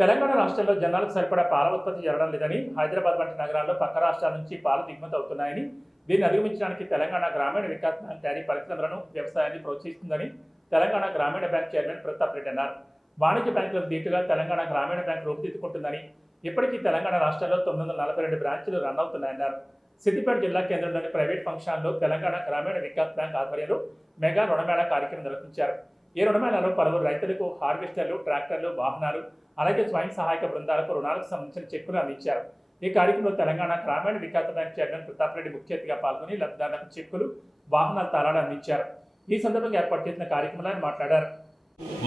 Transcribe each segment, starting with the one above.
తెలంగాణ రాష్ట్రంలో జనాలకు సరిపడా పాల ఉత్పత్తి జరగడం లేదని, హైదరాబాద్ వంటి నగరాల్లో పక్క రాష్ట్రాల నుంచి పాలు దిగుమతి అవుతున్నాయని, దీన్ని అధిగమించడానికి తెలంగాణ గ్రామీణ వికాస్ బ్యాంక్ డైరీ పరిశ్రమలను, వ్యవసాయాన్ని ప్రోత్సహిస్తుందని తెలంగాణ గ్రామీణ బ్యాంక్ చైర్మన్ ప్రతాప్ రెడ్డి అన్నారు. వాణిజ్య బ్యాంకులకు దీటుగా తెలంగాణ గ్రామీణ బ్యాంక్ రూపుదిద్దుకుంటుందని, ఇప్పటికీ తెలంగాణ రాష్ట్రంలో 942 బ్రాంచ్లు రన్ అవుతున్నాయన్నారు. సిద్దిపేట జిల్లా కేంద్రంలోని ప్రైవేట్ ఫంక్షన్లో తెలంగాణ గ్రామీణ వికాస్ బ్యాంక్ ఆధ్వర్యంలో మెగా రుణమేళా కార్యక్రమం నిర్వహించారు. ఈ రుణమేళాలో పలువురు రైతులకు హార్వెస్టర్లు, ట్రాక్టర్లు, వాహనాలు, అలాగే స్వయం సహాయక బృందాలకు రుణాలకు సంబంధించిన చెక్కులు అందించారు. ఈ కార్యక్రమంలో తెలంగాణ గ్రామీణ వికాస్ బ్యాంక్ చైర్మన్ ప్రతాప్ రెడ్డి ముఖ్య అతిథిగా పాల్గొని లబ్ధిదారులకు చెక్కులు, వాహనాల తాళాలు అందించారు. ఈ సందర్భంగా ఏర్పాటు చేసిన కార్యక్రమంలో ఆయన మాట్లాడారు.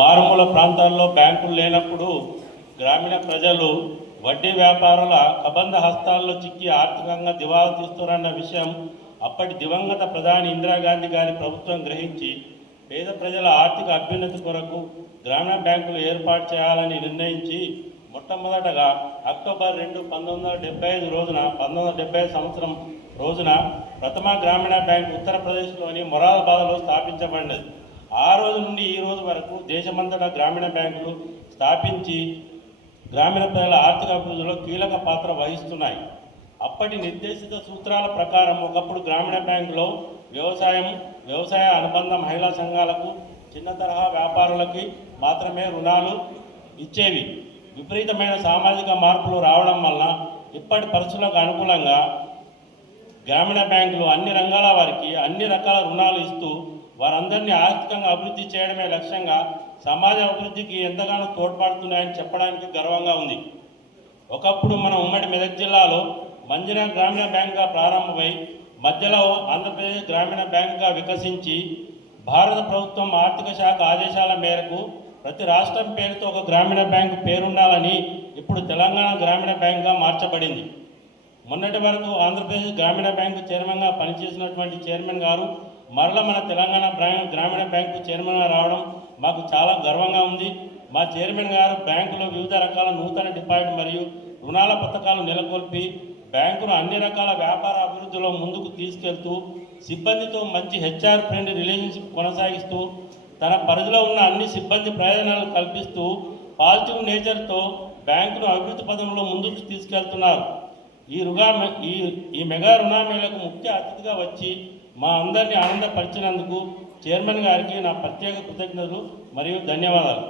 మారుమూల ప్రాంతాల్లో బ్యాంకులు లేనప్పుడు గ్రామీణ ప్రజలు వడ్డీ వ్యాపారుల కబంధ హస్తాల్లో చిక్కి ఆర్థికంగా దివాలా తీస్తున్నారన్న విషయం అప్పటి దివంగత ప్రధాని ఇందిరాగాంధీ గారి ప్రభుత్వం గ్రహించి పేద ప్రజల ఆర్థిక అభ్యున్నతి కొరకు గ్రామీణ బ్యాంకులు ఏర్పాటు చేయాలని నిర్ణయించి మొట్టమొదటగా అక్టోబర్ 2, 1975 రోజున 1975 సంవత్సరం రోజున ప్రథమ గ్రామీణ బ్యాంక్ ఉత్తరప్రదేశ్లోని మొరాదాబాద్లో స్థాపించబడినది. ఆ రోజు నుండి ఈ రోజు వరకు దేశమంతటా గ్రామీణ బ్యాంకులు స్థాపించి గ్రామీణ ప్రజల ఆర్థిక అభివృద్ధిలో కీలక పాత్ర వహిస్తున్నాయి. అప్పటి నిర్దేశిత సూత్రాల ప్రకారం ఒకప్పుడు గ్రామీణ బ్యాంకులో వ్యవసాయ అనుబంధ మహిళా సంఘాలకు, చిన్న తరహా వ్యాపారులకి మాత్రమే రుణాలు ఇచ్చేవి. విపరీతమైన సామాజిక మార్పులు రావడం వలన ఇప్పటి పరిస్థితులకు అనుకూలంగా గ్రామీణ బ్యాంకులు అన్ని రంగాల వారికి అన్ని రకాల రుణాలు ఇస్తూ వారందరినీ ఆర్థికంగా అభివృద్ధి చేయడమే లక్ష్యంగా సమాజ అభివృద్ధికి ఎంతగానో తోడ్పడుతున్నాయని చెప్పడానికి గర్వంగా ఉంది. ఒకప్పుడు మన ఉమ్మడి మెదక్ జిల్లాలో మంజీరా గ్రామీణ బ్యాంక్గా ప్రారంభమై మధ్యలో ఆంధ్రప్రదేశ్ గ్రామీణ బ్యాంక్గా వికసించి భారత ప్రభుత్వం ఆర్థిక శాఖ ఆదేశాల మేరకు ప్రతి రాష్ట్రం పేరుతో ఒక గ్రామీణ బ్యాంకు పేరుండాలని ఇప్పుడు తెలంగాణ గ్రామీణ బ్యాంక్గా మార్చబడింది. మొన్నటి వరకు ఆంధ్రప్రదేశ్ గ్రామీణ బ్యాంకు చైర్మన్గా పనిచేసినటువంటి చైర్మన్ గారు మరల మన తెలంగాణ గ్రామీణ బ్యాంకు చైర్మన్గా రావడం మాకు చాలా గర్వంగా ఉంది. మా చైర్మన్ గారు బ్యాంకులో వివిధ రకాల నూతన డిపాజిట్ మరియు రుణాల పథకాలు నెలకొల్పి బ్యాంకును అన్ని రకాల వ్యాపార అభివృద్ధిలో ముందుకు తీసుకెళ్తూ సిబ్బందితో మంచి హెచ్ఆర్ ఫ్రెండ్ రిలేషన్షిప్ కొనసాగిస్తూ తన పరిధిలో ఉన్న అన్ని సిబ్బంది ప్రయోజనాలు కల్పిస్తూ పాజిటివ్ నేచర్తో బ్యాంకును అభివృద్ధి పదంలో ముందుకు తీసుకెళ్తున్నారు. ఈ మెగా రుణమేళకు ముఖ్య అతిథిగా వచ్చి మా అందరినీ ఆనందపరిచినందుకు చైర్మన్ గారికి నా ప్రత్యేక కృతజ్ఞతలు మరియు ధన్యవాదాలు.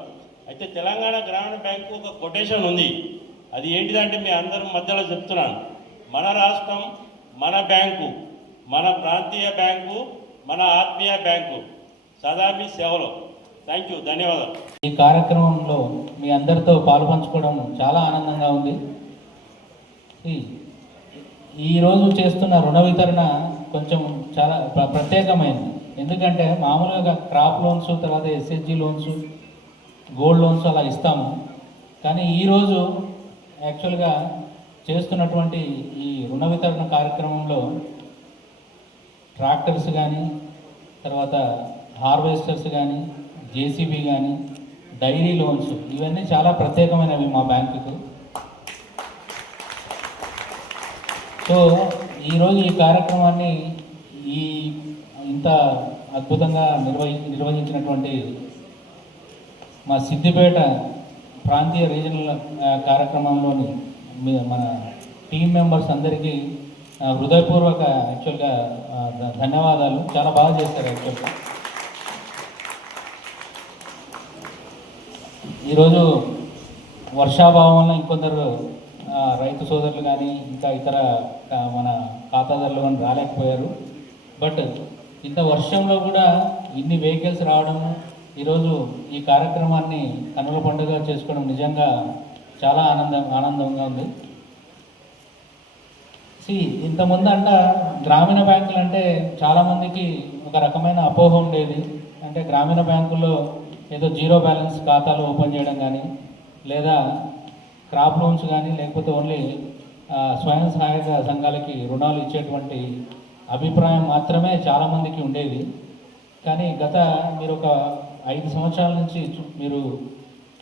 అయితే తెలంగాణ గ్రామీణ బ్యాంకు ఒక కొటేషన్ ఉంది. అది ఏంటిదంటే మీ అందరి మధ్యలో చెప్తున్నాను. మన రాష్ట్రం, మన బ్యాంకు, మన ప్రాంతీయ బ్యాంకు, మన ఆత్మీయ బ్యాంకు, సదా మీ సేవలో. థ్యాంక్ యూ, ధన్యవాదాలు. ఈ కార్యక్రమంలో మీ అందరితో పాలుపంచుకోవడం చాలా ఆనందంగా ఉంది. ఈరోజు చేస్తున్న రుణ వితరణ కొంచెం చాలా ప్రత్యేకమైనది. ఎందుకంటే మామూలుగా క్రాప్ లోన్స్, తర్వాత ఎస్హెచ్జి లోన్స్, గోల్డ్ లోన్స్ అలా ఇస్తాము. కానీ ఈరోజు యాక్చువల్గా చేస్తున్నటువంటి ఈ రుణ వితరణ కార్యక్రమంలో ట్రాక్టర్స్ కానీ, తర్వాత హార్వెస్టర్స్ కానీ, జేసీబీ కానీ, డైరీ లోన్స్, ఇవన్నీ చాలా ప్రత్యేకమైనవి మా బ్యాంకుకు. సో ఈరోజు ఈ కార్యక్రమాన్ని ఇంత అద్భుతంగా నిర్వహించినటువంటి మా సిద్దిపేట ప్రాంతీయ రీజనల్ కార్యక్రమంలోని మన టీం మెంబర్స్ అందరికీ హృదయపూర్వక యాక్చువల్గా ధన్యవాదాలు. చాలా బాగా చేస్తారు. యాక్చువల్గా ఈరోజు వర్షాభావం వల్ల ఇంకొందరు రైతు సోదరులు కానీ ఇంకా ఇతర మన ఖాతాదారులు కానీ రాలేకపోయారు. బట్ ఇంత వర్షంలో కూడా ఇన్ని వెహికల్స్ రావడము, ఈరోజు ఈ కార్యక్రమాన్ని కన్నుల పండుగ చేసుకోవడం నిజంగా చాలా ఆనందంగా ఉంది. ఇంతకుముందు గ్రామీణ బ్యాంకులు అంటే చాలామందికి ఒక రకమైన అపోహ ఉండేది. అంటే గ్రామీణ బ్యాంకుల్లో ఏదో జీరో బ్యాలెన్స్ ఖాతాలు ఓపెన్ చేయడం కానీ, లేదా క్రాప్ లోన్స్ కానీ, లేకపోతే ఓన్లీ స్వయం సహాయక సంఘాలకి రుణాలు ఇచ్చేటువంటి అభిప్రాయం మాత్రమే చాలామందికి ఉండేది. కానీ మీరు ఒక 5 సంవత్సరాల నుంచి మీరు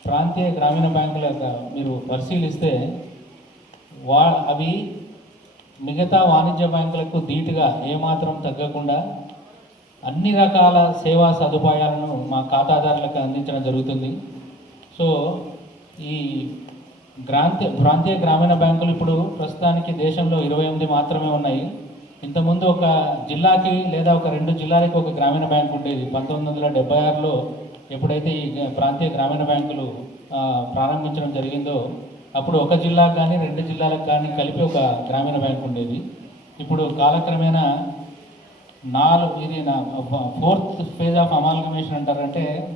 ప్రాంతీయ గ్రామీణ బ్యాంకుల మీరు పరిశీలిస్తే అవి మిగతా వాణిజ్య బ్యాంకులకు ధీటుగా ఏమాత్రం తగ్గకుండా అన్ని రకాల సేవా సదుపాయాలను మా ఖాతాదారులకు అందించడం జరుగుతుంది. సో ఈ ప్రాంతీయ గ్రామీణ బ్యాంకులు ఇప్పుడు ప్రస్తుతానికి దేశంలో 28 మాత్రమే ఉన్నాయి. ఇంతకుముందు ఒక జిల్లాకి లేదా ఒక 2 జిల్లాలకి ఒక గ్రామీణ బ్యాంక్ ఉండేది. 1976లో ఎప్పుడైతే ఈ ప్రాంతీయ గ్రామీణ బ్యాంకులు ప్రారంభించడం జరిగిందో అప్పుడు ఒక జిల్లాకు కానీ 2 జిల్లాలకు కానీ కలిపి ఒక గ్రామీణ బ్యాంక్ ఉండేది. ఇప్పుడు కాలక్రమేణా ఇది 4th ఫేజ్ ఆఫ్ అమాల్గమేషన్ అంటారంటే